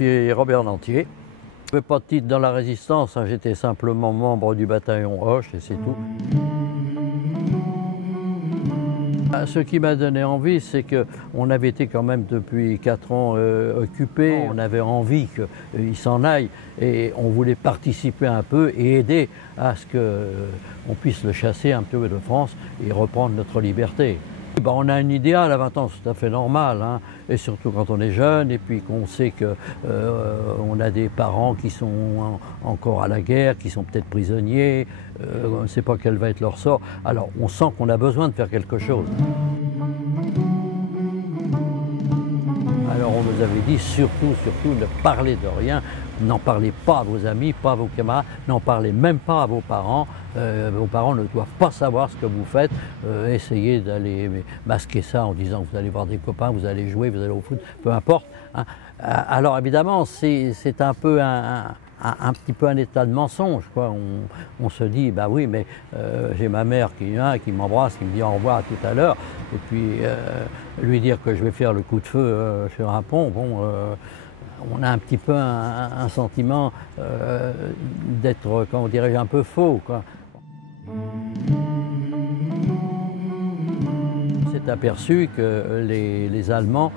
suis Robert Lantier. Je n'avais pas de titre dans la résistance, hein, j'étais simplement membre du bataillon Hoche et c'est tout. Ce qui m'a donné envie, c'est qu'on avait été quand même depuis 4 ans occupés. On avait envie qu'il s'en aille et on voulait participer un peu et aider à ce qu'on puisse le chasser un peu de France et reprendre notre liberté. On a un idéal à 20 ans, c'est tout à fait normal, hein, et surtout quand on est jeune et puis qu'on sait qu'on a des parents qui sont encore à la guerre, qui sont peut-être prisonniers, on ne sait pas quel va être leur sort. Alors on sent qu'on a besoin de faire quelque chose. Alors on nous avait dit surtout ne parlez de rien, n'en parlez pas à vos amis, pas à vos camarades, n'en parlez même pas à vos parents. Vos parents ne doivent pas savoir ce que vous faites. Essayez d'aller masquer ça en disant que vous allez voir des copains, vous allez jouer, vous allez au foot, peu importe. Hein. Alors évidemment, c'est un peu un petit peu un état de mensonge, quoi. On se dit, bah oui, mais j'ai ma mère qui vient, qui m'embrasse, qui me dit au revoir à tout à l'heure, et puis lui dire que je vais faire le coup de feu sur un pont, bon, on a un petit peu un sentiment d'être, comment dirais-je, un peu faux, quoi. On s'est aperçu que les Allemands,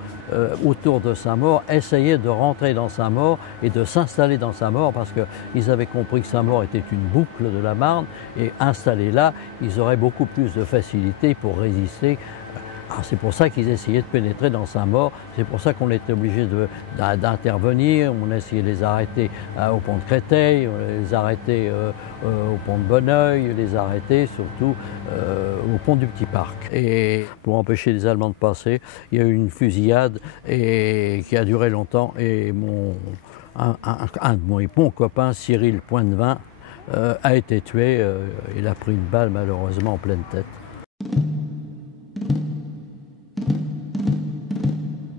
autour de Saint-Maur, essayaient de rentrer dans Saint-Maur et de s'installer dans Saint-Maur parce qu'ils avaient compris que Saint-Maur était une boucle de la Marne et installés là, ils auraient beaucoup plus de facilité pour résister. C'est pour ça qu'ils essayaient de pénétrer dans Saint-Maur, c'est pour ça qu'on était obligé d'intervenir, on a essayé de les arrêter au pont de Créteil, on les arrêter au pont de Bonneuil, les arrêter surtout au pont du Petit Parc. Et pour empêcher les Allemands de passer, il y a eu une fusillade qui a duré longtemps et un de mon copain, Cyril Pointvin, a été tué, il a pris une balle malheureusement en pleine tête.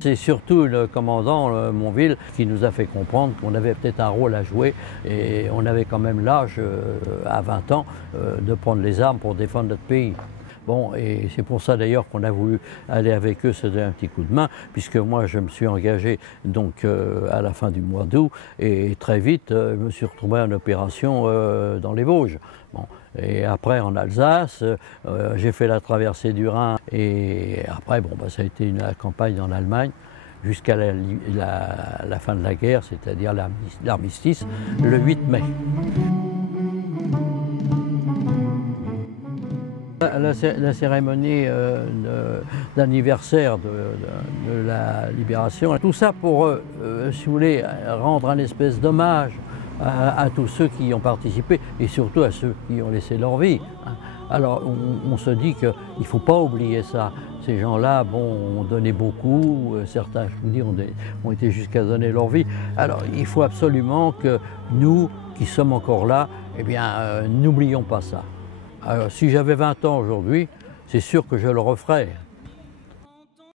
C'est surtout le commandant Monville qui nous a fait comprendre qu'on avait peut-être un rôle à jouer et on avait quand même l'âge, à 20 ans, de prendre les armes pour défendre notre pays. Bon, et c'est pour ça d'ailleurs qu'on a voulu aller avec eux se donner un petit coup de main, puisque moi je me suis engagé donc à la fin du mois d'août et très vite je me suis retrouvé en opération dans les Vosges. Bon, et après en Alsace, j'ai fait la traversée du Rhin et après bon, ça a été une campagne en Allemagne jusqu'à la fin de la guerre, c'est-à-dire l'armistice, le 8 mai. La cérémonie d'anniversaire de la libération, tout ça pour, si vous voulez, rendre un espèce d'hommage à tous ceux qui y ont participé et surtout à ceux qui ont laissé leur vie. Alors on se dit qu'il ne faut pas oublier ça. Ces gens-là, bon, ont donné beaucoup, certains, je vous dis, ont été jusqu'à donner leur vie. Alors il faut absolument que nous, qui sommes encore là, eh bien, n'oublions pas ça. Alors, si j'avais 20 ans aujourd'hui, c'est sûr que je le referais.